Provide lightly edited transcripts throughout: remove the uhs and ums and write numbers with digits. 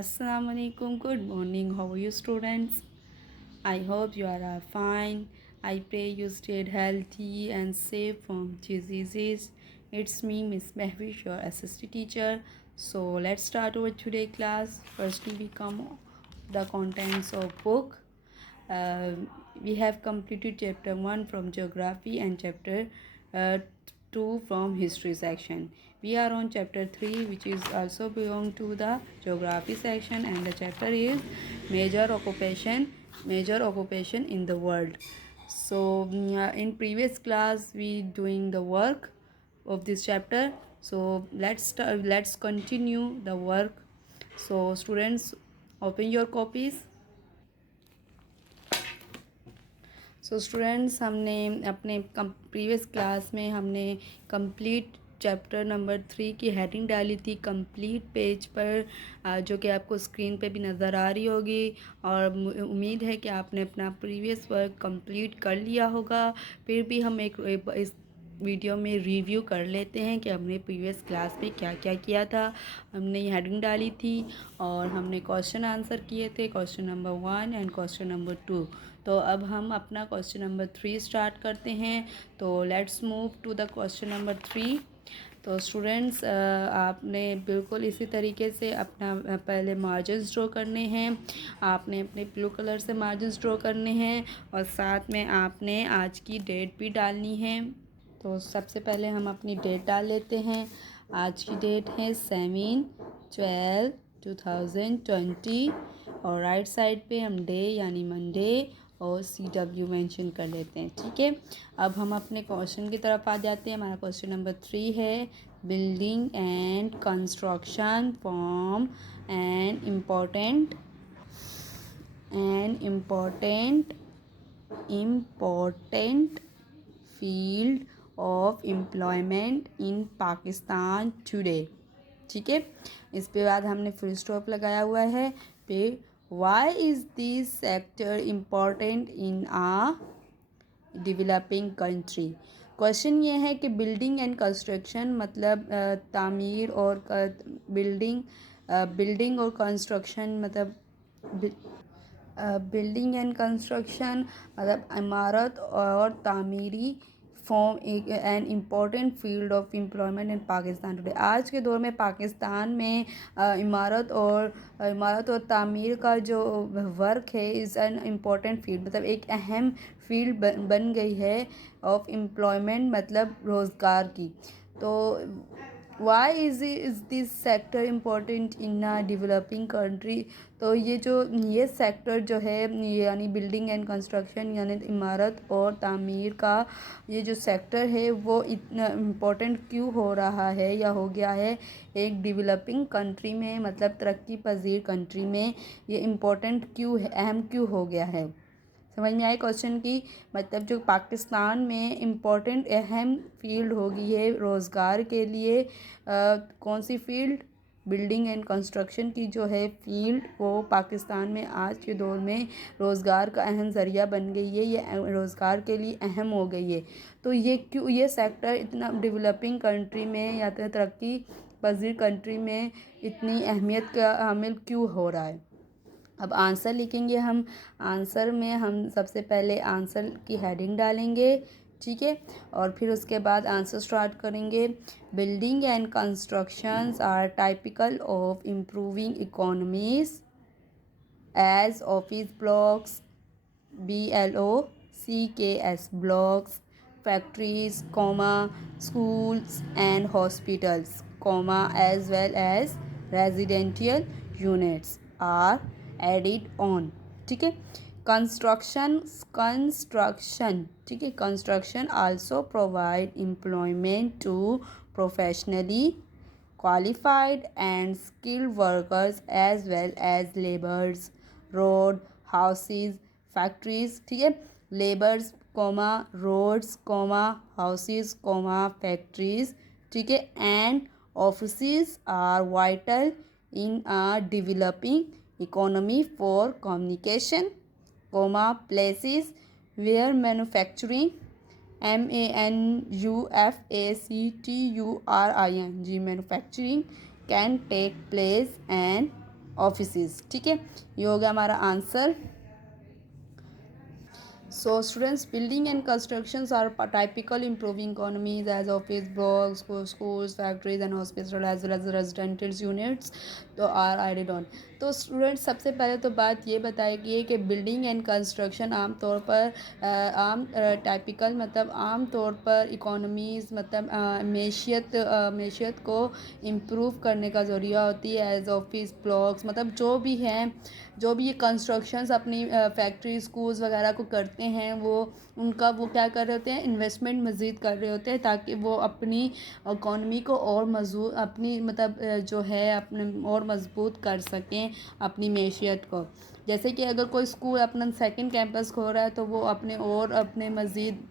Assalamu alaikum. Good morning. How are you, students? I hope you are fine. I pray you stayed healthy and safe from diseases. It's me, Miss Mehwish, your assistant teacher. So let's start our today class. Firstly, we come the contents of book. Uh, we have completed chapter 1 from geography and chapter uh, 2 from history section. We are on chapter 3, which is also belong to the geography section, and the chapter is major occupation in the world. So in previous class we doing the work of this chapter. So let's continue the work. So students, open your copies. So students, हमने अपने previous class में हमने complete chapter number 3 की heading डाली थी complete page पर, जो कि आपको स्क्रीन पे भी नज़र आ रही होगी। और उम्मीद है कि आपने अपना प्रीवियस वर्क कंप्लीट कर लिया होगा। फिर भी हम इस वीडियो में रिव्यू कर लेते हैं कि हमने प्रीवियस क्लास में क्या क्या किया था। हमने ये हेडिंग डाली थी और हमने क्वेश्चन आंसर किए थे, question number 1 and question number 2। तो अब हम अपना क्वेश्चन नंबर 3 स्टार्ट करते हैं। तो let's move to the question number 3। तो स्टूडेंट्स, आपने बिल्कुल इसी तरीके से अपना पहले मार्जिन्स ड्रॉ करने हैं। आपने अपने ब्लू कलर से मार्जिन्स ड्रॉ करने हैं और साथ में आपने आज की डेट भी डालनी है। तो सबसे पहले हम अपनी डेट डाल लेते हैं। आज की डेट है 7/12/2020 और राइट साइड पे हम डे यानी मंडे और CW मेंशन कर लेते हैं। ठीक है, अब हम अपने क्वेश्चन की तरफ आ जाते हैं। हमारा क्वेश्चन नंबर 3 है building and construction form an important field of employment in Pakistan today. ठीक है, इस पे बाद हमने फुल स्टॉप लगाया हुआ है। पे why is this sector important in a developing country. Question ये है कि बिल्डिंग एंड कंस्ट्रक्शन मतलब तामीर और बिल्डिंग और कंस्ट्रक्शन मतलब बिल्डिंग एंड कंस्ट्रक्शन मतलब इमारत और तामीरी फॉर्म एक an important field of employment in Pakistan today. आज के दौर में पाकिस्तान में इमारत और तामीर का जो वर्क है इज़ एन इम्पॉर्टेंट फील्ड मतलब एक अहम फील्ड बन गई है ऑफ एम्प्लॉयमेंट मतलब रोज़गार की। तो why is this sector important in a developing country. तो ये सेक्टर जो है यानी बिल्डिंग एंड कंस्ट्रक्शन यानी इमारत और तामीर का ये जो सेक्टर है वो इतना इम्पोर्टेंट क्यों हो रहा है या हो गया है एक डेवलपिंग कंट्री में मतलब तरक्की पजीर कंट्री में ये इम्पोर्टेंट क्यों है, अहम क्यों हो गया है। समझ में आए क्वेश्चन की मतलब जो पाकिस्तान में इम्पोर्टेंट अहम फील्ड होगी है रोज़गार के लिए। कौन सी फील्ड? बिल्डिंग एंड कंस्ट्रक्शन की जो है फील्ड वो पाकिस्तान में आज के दौर में रोज़गार का अहम ज़रिया बन गई है, ये रोज़गार के लिए अहम हो गई है। तो ये क्यों ये सेक्टर इतना डेवलपिंग कंट्री में या तरक्की पजीर कंट्री में इतनी अहमियत का हामिल क्यों हो रहा है। अब आंसर लिखेंगे हम। आंसर में हम सबसे पहले आंसर की हेडिंग डालेंगे, ठीक है, और फिर उसके बाद आंसर स्टार्ट करेंगे। Building and constructions are typical of improving economies as office blocks BLOCKS blocks, factories, schools and hospitals, as well as residential units are added on। ठीक है, कंस्ट्रक्शन ठीक है, construction also provide employment to professionally qualified and skilled workers as well as laborers, road, houses, factories. ठीक है, labours roads houses factories. ठीक है, and offices are vital in a developing economy for communication places where manufacturing MANUFACTURING manufacturing can take place and offices. ठीक है, ये हो गया हमारा आंसर। So students, building and constructions are typical improving economies as office blocks, schools, factories and hospitals as well as residential units तो are added on। तो students सबसे पहले तो बात ये बताएगी कि बिल्डिंग एंड कंस्ट्रक्शन आम तौर पर टाइपिकल मतलब आम तौर पर इकोनॉमीज़ मतलब मैशियत को इम्प्रूव करने का ज़रिया होती है। एज ऑफिस ब्लॉक्स मतलब जो भी ये कंस्ट्रक्शंस अपनी फैक्ट्री स्कूल्स वगैरह को करते हैं वो क्या कर रहे होते हैं, इन्वेस्टमेंट मज़ीद कर रहे होते हैं ताकि वो अपनी इकॉनमी को और मजबूत अपनी मतलब जो है अपने और मजबूत कर सकें अपनी मैशियत को। जैसे कि अगर कोई स्कूल अपना सेकंड कैंपस खोल रहा है तो वो अपने मज़ीद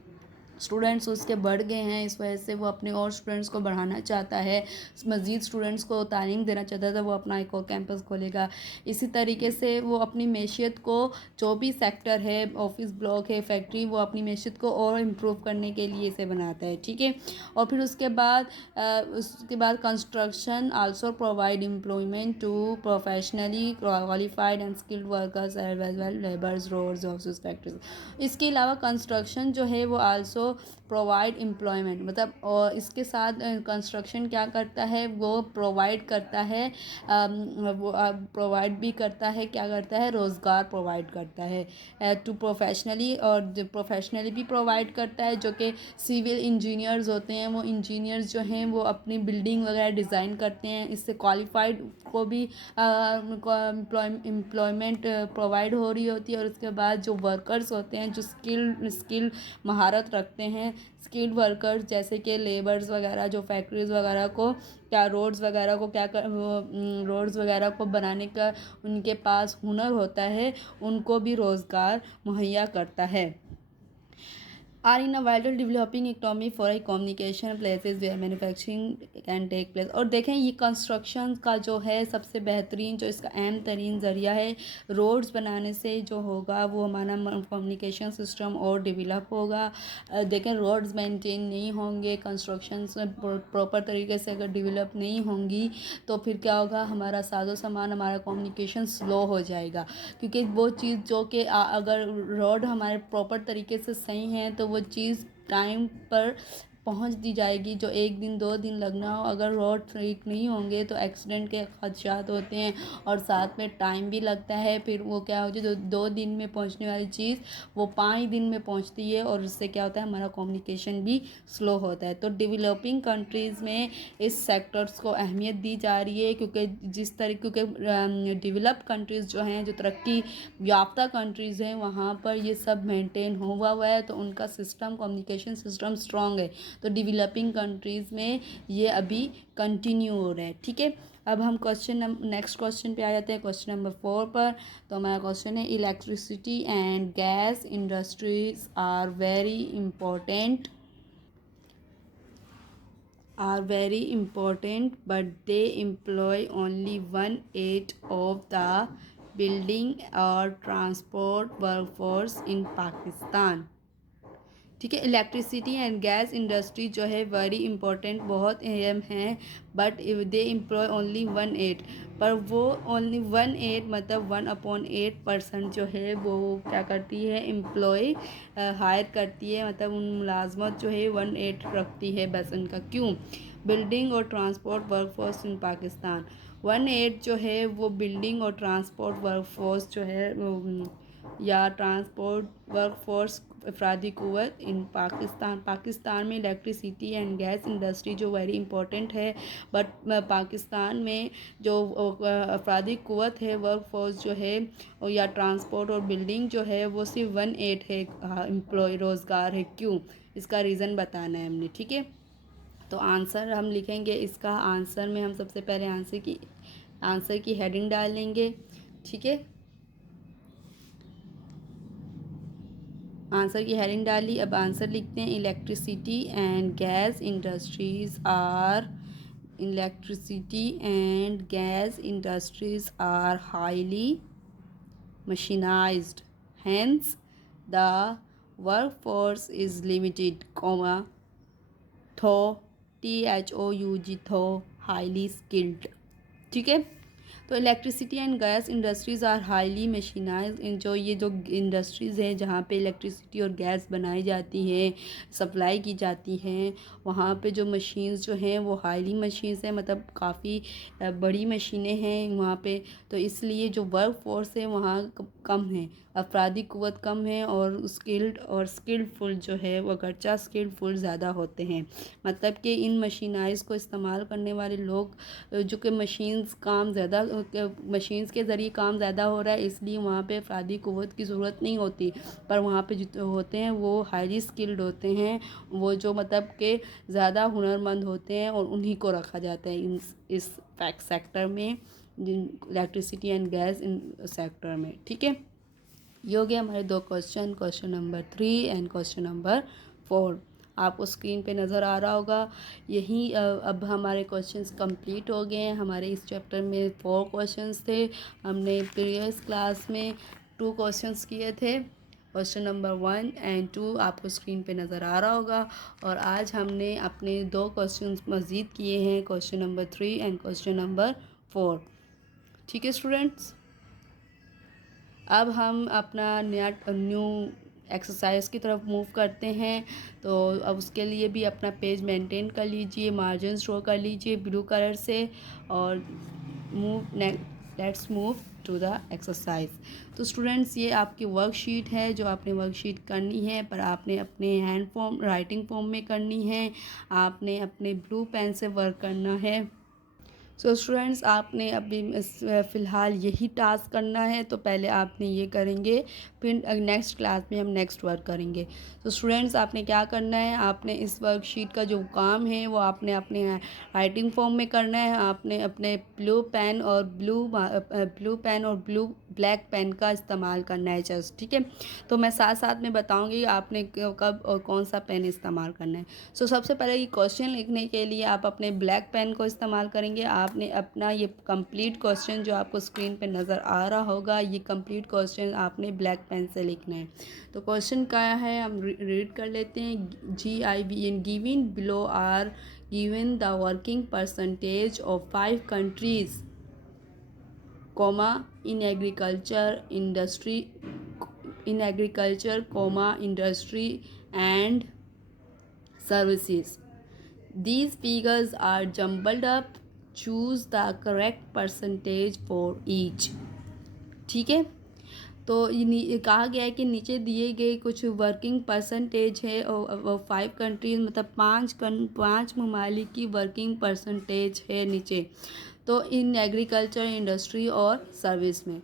स्टूडेंट्स उसके बढ़ गए हैं, इस वजह से वो अपने और स्टूडेंट्स को बढ़ाना चाहता है, मज़ीद स्टूडेंट्स को तालीम देना चाहता है, तो वो अपना एक और कैंपस खोलेगा। इसी तरीके से वो अपनी मैशियत को जो भी सेक्टर है, ऑफिस ब्लॉक है, फैक्ट्री, वो अपनी मैशियत को और इम्प्रूव करने के लिए इसे बनाता है। ठीक है, और फिर उसके बाद construction also provide employment to professionally qualified and skilled workers as well labours roads office factories. इसके अलावा कंस्ट्रक्शन जो है वो आल्सो प्रोवाइड एम्प्लॉयमेंट मतलब और इसके साथ कंस्ट्रक्शन क्या करता है, वो प्रोवाइड करता है वो प्रोवाइड भी करता है, क्या करता है, रोज़गार प्रोवाइड करता है टू प्रोफेशनली, और प्रोफेशनली भी प्रोवाइड करता है। जो कि सिविल इंजीनियर्स होते हैं, वो इंजीनियर्स जो हैं वो अपनी बिल्डिंग वगैरह डिज़ाइन करते हैं, इससे क्वालिफाइड को भी एम्प्लॉयमेंट प्रोवाइड हो रही होती है। और उसके बाद जो वर्कर्स होते हैं जो स्किल महारत रखते हैं, स्किल्ड वर्कर्स जैसे कि लेबर्स वगैरह जो फैक्ट्रीज़ वगैरह को क्या रोड्स वगैरह को बनाने का उनके पास हुनर होता है, उनको भी रोज़गार मुहैया करता है। Are in a wider developing economy for communication places where manufacturing can take place. और देखें ये कंस्ट्रक्शन का जो है सबसे बेहतरीन जो इसका अहम तरीन ज़रिया है, रोड्स बनाने से जो होगा वो हमारा कम्युनिकेशन सिस्टम और डेवलप होगा। देखें रोड्स मेंटेन नहीं होंगे, कंस्ट्रक्शन प्रॉपर तरीके से अगर डेवलप नहीं होंगी तो फिर क्या होगा, हमारा साजो सामान हमारा कम्युनिकेशन स्लो हो जाएगा। क्योंकि वो चीज़ जो कि अगर रोड हमारे प्रॉपर तरीके से सही हैं तो वो चीज़ टाइम पर पहुंच दी जाएगी। जो 1 दिन 2 दिन लगना हो, अगर रोड ठीक नहीं होंगे तो एक्सीडेंट के खदशात होते हैं और साथ में टाइम भी लगता है। फिर वो क्या होती है, 2 दिन में पहुंचने वाली चीज़ वो 5 दिन में पहुंचती है और उससे क्या होता है, हमारा कम्युनिकेशन भी स्लो होता है। तो डेवलपिंग कंट्रीज़ में इस सेक्टर्स को अहमियत दी जा रही है क्योंकि क्योंकि डेवलप कंट्रीज़ जो हैं, जो तरक्की याफ्ता कंट्रीज़ हैं, वहाँ पर ये सब मेंटेन हुआ है तो उनका सिस्टम कम्युनिकेशन सिस्टम स्ट्रॉन्ग है। तो डेवलपिंग कंट्रीज़ में ये अभी कंटिन्यू हो रहा है। ठीक है, अब हम नेक्स्ट क्वेश्चन पे आ जाते हैं, क्वेश्चन नंबर 4 पर। तो हमारा क्वेश्चन है, electricity and gas industries are very important but they employ only 1/8 of the building or transport workforce in Pakistan। ठीक है, इलेक्ट्रिसिटी एंड गैस इंडस्ट्री जो है वेरी इंपॉर्टेंट, बहुत अहम है, बट दे एम्प्लॉय ओनली 1/8, पर वो ओनली 1/8 मतलब 1/8% जो है वो क्या करती है, एम्प्लॉय हायर करती है, मतलब उन मुलाजमत जो है 1/8 रखती है बस उनका। क्यों? बिल्डिंग और ट्रांसपोर्ट वर्कफोर्स इन पाकिस्तान 1/8 जो है वो बिल्डिंग और ट्रांसपोर्ट वर्कफोर्स जो है या ट्रांसपोर्ट वर्कफोर्स अफराधी क़ुव्वत इन पाकिस्तान में इलेक्ट्रिसिटी एंड गैस इंडस्ट्री जो वेरी इंपॉर्टेंट है, बट पाकिस्तान में जो अफराधी क़ुव्वत है, वर्कफोर्स जो है या ट्रांसपोर्ट और बिल्डिंग जो है वो सिर्फ 1/8 है एम्प्लॉय रोज़गार है। क्यों? इसका रीज़न बताना है हमने। ठीक है, तो आंसर हम लिखेंगे, इसका आंसर में हम सबसे पहले आंसर की हेडिंग डाल लेंगे। ठीक है, आंसर की हेडिंग डाली, अब आंसर लिखते हैं, electricity and gas industries are highly mechanized, hence the workforce is limited, THOUG, highly skilled. ठीक है, तो electricity and gas industries are highly mechanized. जो इंडस्ट्रीज़ हैं जहाँ पे इलेक्ट्रिसिटी और गैस बनाई जाती है, सप्लाई की जाती हैं, वहाँ पे जो मशीन्स जो हैं वो हाईली मशीन्स हैं, मतलब काफ़ी बड़ी मशीनें हैं वहाँ पे। तो इसलिए जो वर्क फोर्स है वहाँ कम है, अफराधी क़ुव्वत कम है, और स्किल्डफुल जो है वो अगरचा स्किल्डफुल ज़्यादा होते हैं। मतलब कि इन मशीनाइज़ को इस्तेमाल करने वाले लोग जो कि मशीन्स के ज़रिए काम ज़्यादा हो रहा है, इसलिए वहाँ पे अफराधी क़ुव्वत की ज़रूरत नहीं होती। पर वहाँ पे जो होते हैं वो हाईली स्किल्ड होते हैं, वो जो मतलब के ज़्यादा हुनरमंद होते हैं, और उन्हीं को रखा जाता है इस सेक्टर में, electricity and gas in sector में। ठीक है, ये हो गया हमारे 2 question number 3 and question number 4। आपको स्क्रीन पे नज़र आ रहा होगा। यही अब हमारे क्वेश्चंस कंप्लीट हो गए हैं। हमारे इस चैप्टर में 4 क्वेश्चंस थे। हमने प्रीवियस क्लास में 2 क्वेश्चंस किए थे, क्वेश्चन नंबर 1 एंड 2 आपको स्क्रीन पे नज़र आ रहा होगा। और आज हमने अपने 2 क्वेश्चंस मज़ीद किए हैं, question number 3 and question number 4। ठीक है स्टूडेंट्स, अब हम अपना न्यू एक्सरसाइज की तरफ मूव करते हैं। तो अब उसके लिए भी अपना पेज मेंटेन कर लीजिए, मार्जिन ड्रॉ कर लीजिए ब्लू कलर से, और let's move to the exercise. तो स्टूडेंट्स, ये आपकी वर्कशीट है जो आपने वर्कशीट करनी है, पर आपने अपने हैंड फॉर्म राइटिंग फॉर्म में करनी है। आपने अपने ब्लू पेन से वर्क करना है। सो स्टूडेंट्स, आपने अभी फ़िलहाल यही टास्क करना है, तो पहले आपने ये करेंगे, फिर नेक्स्ट क्लास में हम नेक्स्ट वर्क करेंगे। तो स्टूडेंट्स, आपने क्या करना है, आपने इस वर्कशीट का जो काम है वो आपने अपने राइटिंग फॉर्म में करना है। आपने अपने ब्लू पेन और ब्लैक पेन का इस्तेमाल करना है जस्ट। ठीक है, तो मैं साथ साथ में बताऊँगी आपने कब और कौन सा पेन इस्तेमाल करना है। सो सबसे पहले ये क्वेश्चन लिखने के लिए आप अपने ब्लैक पेन को इस्तेमाल करेंगे। आपने अपना ये कंप्लीट क्वेश्चन जो आपको स्क्रीन पे नज़र आ रहा होगा, ये कंप्लीट क्वेश्चन आपने ब्लैक पेन से लिखना है। तो क्वेश्चन क्या है हम रीड कर लेते हैं। GIVN given below are given the working percentage of 5 countries, in agriculture, industry and services. These figures are jumbled up. Choose the correct percentage for each. ठीक है, तो ये कहा गया है कि नीचे दिए गए कुछ वर्किंग परसेंटेज है, और 5 कंट्रीज मतलब 5 ममालिक की वर्किंग परसेंटेज है नीचे। तो इन एग्रीकल्चर, इंडस्ट्री और सर्विस में,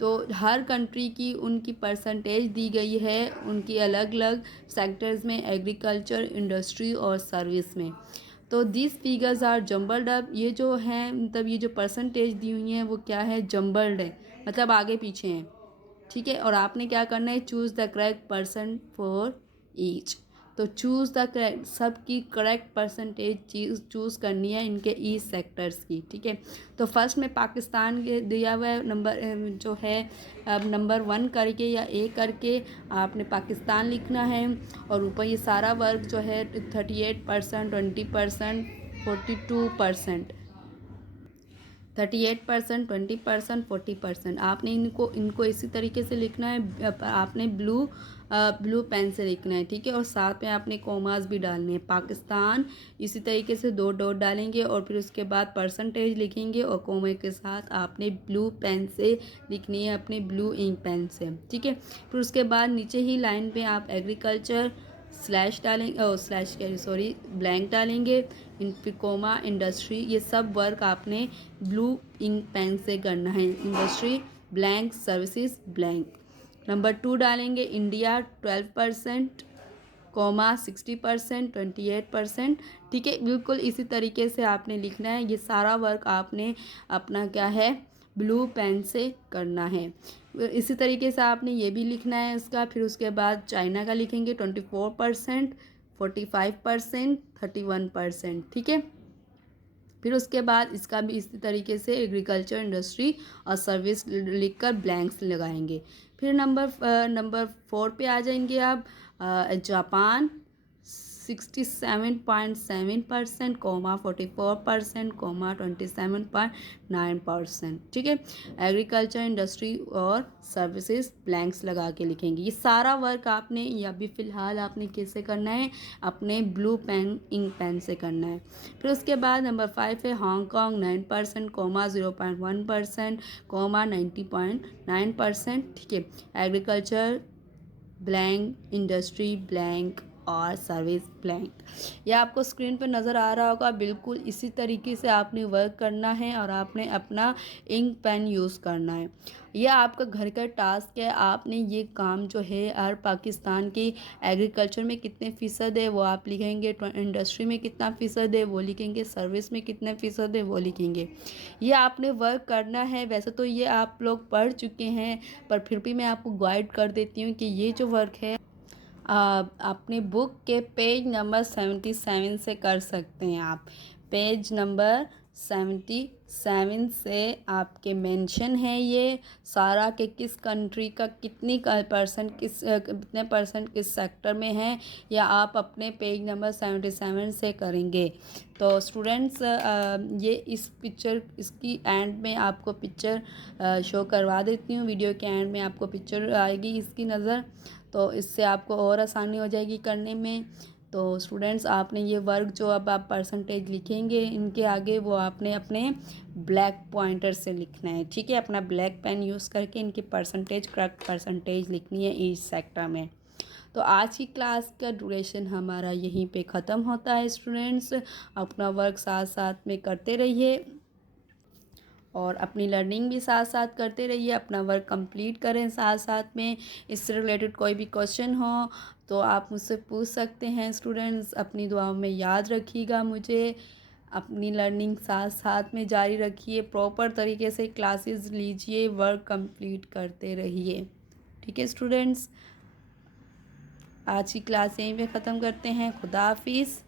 तो हर कंट्री की उनकी परसेंटेज दी गई है, उनकी अलग अलग सेक्टर्स में, एग्रीकल्चर, इंडस्ट्री और सर्विस में। तो this figures are jumbled up, ये जो हैं मतलब ये जो परसेंटेज दी हुई हैं वो क्या है, जम्बल्ड है, मतलब आगे पीछे हैं। ठीक है, और आपने क्या करना है, choose the correct person for each. तो चूज़ द करेक्ट, सबकी करेक्ट परसेंटेज चूज़ करनी है इनके ईच सेक्टर्स की। ठीक है, तो फर्स्ट में पाकिस्तान के दिया हुआ है नंबर जो है, अब नंबर 1 करके या ए करके आपने पाकिस्तान लिखना है, और ऊपर ये सारा वर्क जो है 38%, 20%, 42%, 38%, 20%, 40%। आपने इनको इसी तरीके से लिखना है। आपने ब्लू पेन से लिखना है। ठीक है, और साथ में आपने कोमास भी डालने हैं। पाकिस्तान इसी तरीके से 2 डॉट डालेंगे, और फिर उसके बाद परसेंटेज लिखेंगे, और कोमे के साथ आपने ब्लू पेन से लिखनी है, अपने ब्लू इंक पेन से। ठीक है, फिर उसके बाद नीचे ही लाइन पे आप एग्रीकल्चर स्लैश डालेंगे, ब्लैंक डालेंगे, फिर कोमा, इंडस्ट्री, ये सब वर्क आपने ब्लू इंक पेन से करना है। Industry blank, services blank. Number 2 डालेंगे इंडिया 12%, कोमा 60%, 28%। ठीक है, बिल्कुल इसी तरीके से आपने लिखना है। ये सारा वर्क आपने अपना क्या है, ब्लू पेन से करना है। इसी तरीके से आपने ये भी लिखना है इसका। फिर उसके बाद चाइना का लिखेंगे 24%, 45%, 31%। ठीक है, फिर उसके बाद इसका भी इसी तरीके से एग्रीकल्चर, इंडस्ट्री और सर्विस लिखकर ब्लैंक्स लगाएंगे। फिर नंबर 4 पे आ जाएंगे आप। जापान 67.7%, 44%, 27.9%। ठीक है, एग्रीकल्चर, इंडस्ट्री और सर्विसेज ब्लैंक्स लगा के लिखेंगे। ये सारा वर्क आपने या अभी फ़िलहाल आपने कैसे करना है, अपने ब्लू पेन इंक पेन से करना है। फिर उसके बाद नंबर 5 है हांगकांग 9%, 0.1%, 90.9%। ठीक है, एग्रीकल्चर ब्लैंक, इंडस्ट्री ब्लैंक और सर्विस ब्लैंक। यह आपको स्क्रीन पर नज़र आ रहा होगा। बिल्कुल इसी तरीके से आपने वर्क करना है और आपने अपना इंक पेन यूज़ करना है। यह आपका घर का टास्क है। आपने ये काम जो है हर पाकिस्तान की एग्रीकल्चर में कितने फ़ीसद है वो आप लिखेंगे, इंडस्ट्री में कितना फ़ीसद है वो लिखेंगे, सर्विस में कितने फ़ीसद है वो लिखेंगे। ये आपने वर्क करना है। वैसे तो ये आप लोग पढ़ चुके हैं, पर फिर भी मैं आपको गाइड कर देती हूँ कि ये जो वर्क है अपनी बुक के पेज नंबर 77 से कर सकते हैं आप। पेज नंबर 77 से आपके मेंशन है ये सारा कि किस कंट्री का कितनी परसेंट कितने परसेंट किस सेक्टर में है, या आप अपने पेज नंबर 77 से करेंगे। तो स्टूडेंट्स ये इस पिक्चर इसकी एंड में आपको पिक्चर शो करवा देती हूँ। वीडियो के एंड में आपको पिक्चर आएगी इसकी नज़र, तो इससे आपको और आसानी हो जाएगी करने में। तो स्टूडेंट्स आपने ये वर्क जो अब आप परसेंटेज लिखेंगे इनके आगे, वो आपने अपने ब्लैक पॉइंटर से लिखना है। ठीक है, अपना ब्लैक पेन यूज़ करके इनकी परसेंटेज, करेक्ट परसेंटेज लिखनी है ईच सेक्टर में। तो आज की क्लास का ड्यूरेशन हमारा यहीं पे ख़त्म होता है। स्टूडेंट्स अपना वर्क साथ साथ में करते रहिए और अपनी लर्निंग भी साथ साथ करते रहिए। अपना वर्क कंप्लीट करें साथ साथ में। इससे रिलेटेड कोई भी क्वेश्चन हो तो आप मुझसे पूछ सकते हैं। स्टूडेंट्स अपनी दुआओं में याद रखिएगा मुझे। अपनी लर्निंग साथ साथ में जारी रखिए। प्रॉपर तरीके से क्लासेस लीजिए, वर्क कंप्लीट करते रहिए। ठीक है स्टूडेंट्स, आज की क्लास यहीं पे ख़त्म करते हैं। खुदा हाफिज़।